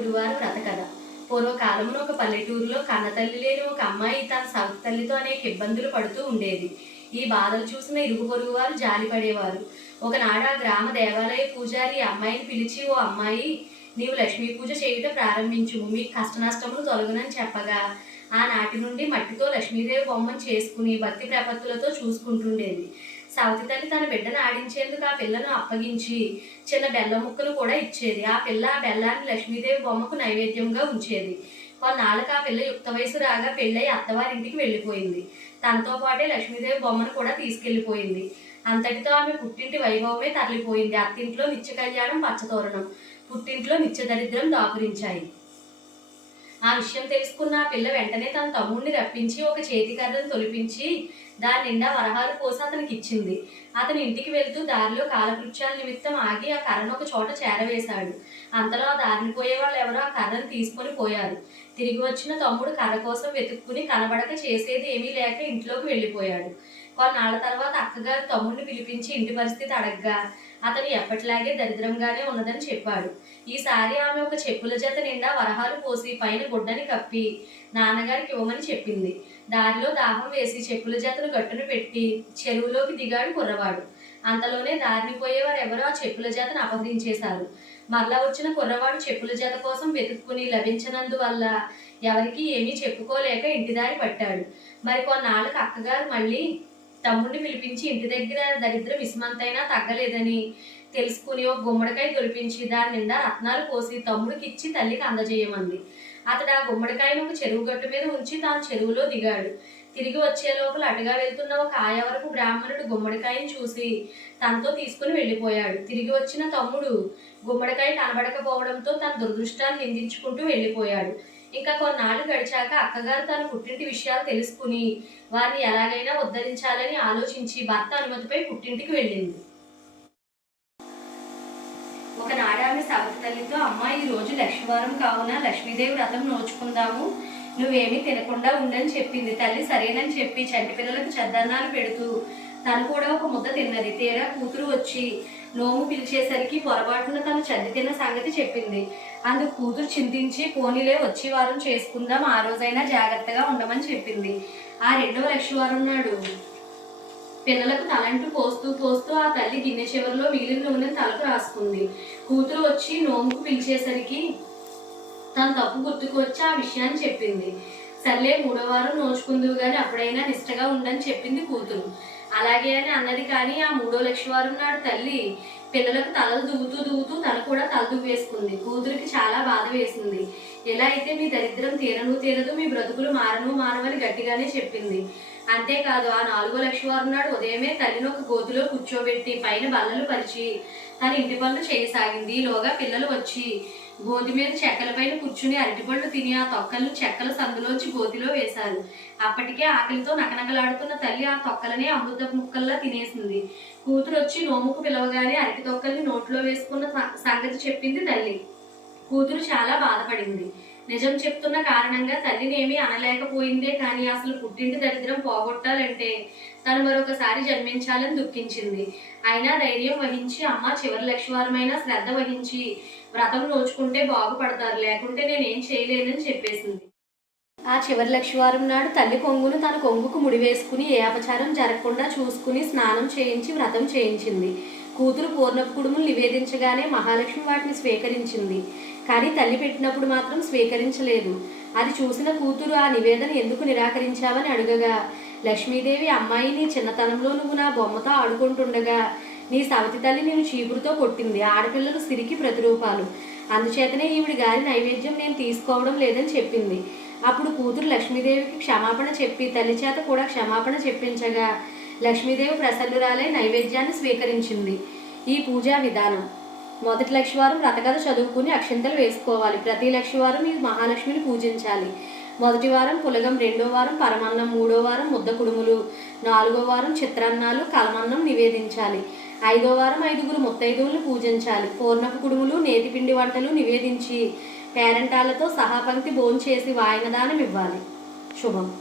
గురువారం వ్రత కథ పూర్వకాలంలో ఒక పల్లెటూరులో కన్నతల్లి లేని ఒక అమ్మాయి తన సవతల్లితో తల్లితో అనేక ఇబ్బందులు పడుతూ ఉండేది. ఈ బాధలు చూసిన ఇరుగు పొరుగు వారు జాలిపడేవారు. ఒకనాడు ఆ గ్రామ దేవాలయ పూజారి అమ్మాయిని పిలిచి ఓ అమ్మాయి నీవు లక్ష్మీ పూజ చేయుట ప్రారంభించు మీకు కష్ట నష్టములు తొలగునని చెప్పగా. ఆనాటి నుండి మట్టితో లక్ష్మీదేవి బొమ్మను చేసుకుని భక్తి ప్రపత్తులతో చూసుకుంటుండేది. సవతి తల్లి తన బిడ్డను ఆడించేందుకు ఆ పిల్లను అప్పగించి చిన్న బెల్లం ముక్కలు కూడా ఇచ్చేది. ఆ పిల్ల ఆ బెల్లాన్ని లక్ష్మీదేవి బొమ్మకు నైవేద్యంగా ఉంచేది. కొన్నాళ్ళకి ఆ పిల్ల యుక్త వయసు రాగా పెళ్ళై అత్తవారింటికి వెళ్ళిపోయింది. తనతో పాటే లక్ష్మీదేవి బొమ్మను కూడా తీసుకెళ్ళిపోయింది అంతటితో ఆమె పుట్టింటి వైభవమే తరలిపోయింది. అత్తింట్లో నిత్య కళ్యాణం పచ్చతోరణం పుట్టింట్లో నిత్య దరిద్రం దాపురించాయి. ఆ విషయం తెలుసుకున్న ఆ పిల్ల వెంటనే తన తమ్ముడిని రప్పించి ఒక చేతి కర్రను తొలిపించి దాని నిండా వరహాలు పోసి అతనికి ఇచ్చింది. అతను ఇంటికి వెళ్తూ దారిలో కాలకృత్యాల నిమిత్తం ఆగి ఆ కర్రను ఒక చోట చేరవేశాడు. అంతలో ఆ దారిని పోయే వాళ్ళు ఎవరో ఆ కర్రను తీసుకొని పోయారు. తిరిగి వచ్చిన తమ్ముడు కర్ర కోసం వెతుక్కుని కనబడక చేసేది ఏమీ లేక ఇంట్లోకి వెళ్ళిపోయాడు. కొన్నాళ్ళ తర్వాత అక్కగారు తమ్ముడిని పిలిపించి ఇంటి పరిస్థితి అడగ్గా. అతను ఎప్పటిలాగే దరిద్రంగానే ఉన్నదని చెప్పాడు. ఈసారి ఆమె ఒక చెప్పుల జత నిండా వరహాలు పోసి పైన గుడ్డని కప్పి నాన్నగారికి ఇవ్వమని చెప్పింది. దారిలో దాహం వేసి చెప్పుల జతను గట్టును పెట్టి చెరువులోకి దిగాడు కుర్రవాడు. అంతలోనే దారిని పోయేవారు ఎవరో ఆ చెప్పుల జతను అపహరించేశారు. మరలా వచ్చిన కుర్రవాడు చెప్పుల జత కోసం వెతుక్కుని లభించనందువల్ల ఎవరికీ ఏమీ చెప్పుకోలేక ఇంటి దారి పట్టాడు. మరి కొన్నాళ్ళకి అక్కగారు మళ్ళీ తమ్ముడిని పిలిపించి ఇంటి దగ్గర దరిద్రం ఇసుమంతైనా తగ్గలేదని తెలుసుకుని ఒక గుమ్మడికాయ తొలిపించి దాని నిండా రత్నాలు పోసి తమ్ముడికి ఇచ్చి తల్లికి అందజేయమంది. అతడు ఆ గుమ్మడికాయను ఒక చెరువు గట్టు మీద ఉంచి తాను చెరువులో దిగాడు. తిరిగి వచ్చే లోపల అటుగా వెళ్తున్న ఒక ఆయా వరకు బ్రాహ్మణుడు గుమ్మడికాయను చూసి తనతో తీసుకుని వెళ్ళిపోయాడు. తిరిగి వచ్చిన తమ్ముడు గుమ్మడికాయ కనబడకపోవడంతో తన దురదృష్టాన్ని నిందించుకుంటూ వెళ్ళిపోయాడు. ఇంకా కొన్నాళ్ళు గడిచాక అక్కగారు తన పుట్టింటి విషయాలు తెలుసుకుని వారిని ఎలాగైనా ఉద్ధరించాలని ఆలోచించి భర్త అనుమతిపై పుట్టింటికి వెళ్ళింది. ఒకనాడు ఆమె సవతి తల్లితో అమ్మ ఈ రోజు లక్ష్మీవారం కావున లక్ష్మీదేవి వ్రతం నోచుకుందాము. నువ్వేమీ తినకుండా ఉండని చెప్పింది తల్లి. సరేనని చెప్పి చంటి పిల్లలకు చెద్దన్నాలు పెడుతూ తను కూడా ఒక ముద్ద తిన్నది. తీరా కూతురు వచ్చి నోము పిలిచేసరికి పొరపాటున తను చదివిన సంగతి చెప్పింది. అందుకు కూతురు చింతించి పోనీలే వచ్చి వారం చేసుకుందాం ఆ రోజైనా జాగ్రత్తగా ఉండమని చెప్పింది. ఆ రెండవ లక్ష్మీవారం నాడు పిల్లలకు తలంటూ పోస్తూ పోస్తూ ఆ తల్లి గిన్నె చివరిలో మిగిలిన నూనె తలకు రాసుకుంది. కూతురు వచ్చి నోముకు పిలిచేసరికి తన తప్పు గుర్తుకు వచ్చి ఆ విషయాన్ని చెప్పింది. సర్లే మూడో వారం నోచుకుందువు కానీ అప్పుడైనా నిష్టగా ఉండని చెప్పింది కూతురు. అలాగే అని అన్నది కానీ ఆ మూడో లక్షవారం నాడు తల్లి. పిల్లలకు తలలు దువ్వుతూ దువ్వుతూ తన కూడా తల దువ్వేసుకుంది. కూతురికి చాలా బాధ వేసింది. ఎలా అయితే మీ దరిద్రం తీరను తీరదు మీ బ్రతుకులు మారను మారవని గట్టిగానే చెప్పింది. అంతేకాదు ఆ నాలుగో లక్షవారం నాడు ఉదయమే తల్లిని ఒక గోతులో కూర్చోబెట్టి పైన బల్లలు పరిచి తన ఇంటి పనులు చేయసాగింది. ఈలోగా పిల్లలు వచ్చి గోధి మీద చెక్కల పైన కూర్చుని అరటిపళ్ళు తిని ఆ తొక్కలను చెక్కల సందులోంచి గోతిలో వేశారు. అప్పటికే ఆకలితో నకనకలాడుతున్న తల్లి ఆ తొక్కలనే అమృత ముక్కల్లా తినేసింది. కూతురు వచ్చి నోముకు పిలవగానే అరటి తొక్కల్ని నోట్లో వేసుకున్న సంగతి చెప్పింది తల్లి. కూతురు చాలా బాధపడింది. నిజం చెప్తున్న కారణంగా తల్లిని ఏమీ అనలేకపోయిందే కానీ అసలు పుట్టింటి దరిద్రం పోగొట్టాలంటే తను మరొకసారి జన్మించాలని దుఃఖించింది. అయినా ధైర్యం వహించి అమ్మ చివరి లక్ష్యవారమైన శ్రద్ధ వహించి వ్రతం నోచుకుంటే బాగుపడతారు. లేకుంటే నేనేం చేయలేనని చెప్పేసింది. ఆ చివరి లక్షవారం నాడు తల్లి కొంగును తన కొంగుకు ముడివేసుకుని ఏ అపచారం జరగకుండా చూసుకుని స్నానం చేయించి వ్రతం చేయించింది. కూతురు పూర్ణకుడుములు నివేదించగానే మహాలక్ష్మి వాటిని స్వీకరించింది. కానీ తల్లి పెట్టినప్పుడు మాత్రం స్వీకరించలేదు. అది చూసిన కూతురు ఆ నివేదన ఎందుకు నిరాకరించావని అడగగా లక్ష్మీదేవి అమ్మాయి నీ చిన్నతనంలో నువ్వు నా బొమ్మతో ఆడుకుంటుండగా నీ సవతి తల్లి నేను చీపురుతో కొట్టింది. ఆడపిల్లలు సిరికి ప్రతిరూపాలు. అందుచేతనే ఈవిడి గారి నైవేద్యం నేను తీసుకోవడం లేదని చెప్పింది. అప్పుడు కూతురు లక్ష్మీదేవికి క్షమాపణ చెప్పి తల్లి చేత కూడా క్షమాపణ చెప్పించగా లక్ష్మీదేవి ప్రసన్నురాలై నైవేద్యాన్ని స్వీకరించింది. ఈ పూజా విధానం. మొదటి లక్షవారం వ్రతకథ చదువుకుని అక్షంతలు వేసుకోవాలి. ప్రతి లక్షవారం ఈ మహాలక్ష్మిని పూజించాలి. మొదటి వారం పులగం రెండో వారం పరమన్నం మూడో వారం ముద్ద కుడుములు నాలుగో వారం చిత్రాన్నాలు కలమన్నం నివేదించాలి. ఐదో వారం ఐదుగురు ముత్తైదువులను పూజించాలి. పూర్ణపు కుడుములు నేతిపిండి వంటలు నివేదించి పేరెంటాలతో సహాపంక్తి భోంచేసి వాయనదానం ఇవ్వాలి. శుభం.